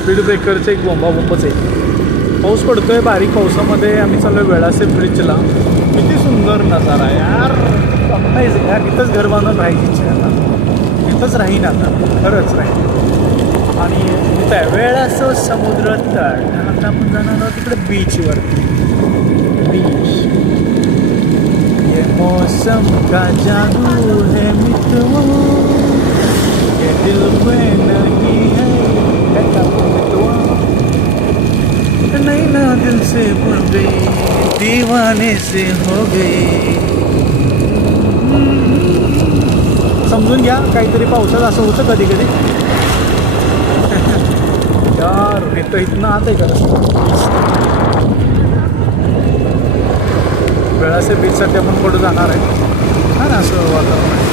Speed ब्रेकरचं एक बोंबाबोंबच आहे. पाऊस पडतोय, बारीक पावसामध्ये आम्ही चाललो वेळासे ब्रिजला. किती सुंदर नजारा यार, अमेझिंग यार. इथंच घर बांधून राहायची इच्छा आहे आता, इथंच राहीन आता, खरंच राहीन. आणि इथं आहे वेळाचं समुद्र तट. आता आपण जाणार आहोत तिकडे बीचवरती. बीच ये मौसम का जादू है मित्रों, ये दिल में नहीं है नहीं ना दिल से भूल गई, दीवाने से हो गई. समजून घ्या, काहीतरी पावसात असं होतं कधी कधी. यार इथं इथनं आत आहे का वेळाचे बीचसाठी आपण पुढे जाणार आहे. हा ना असं वातावरण आहे.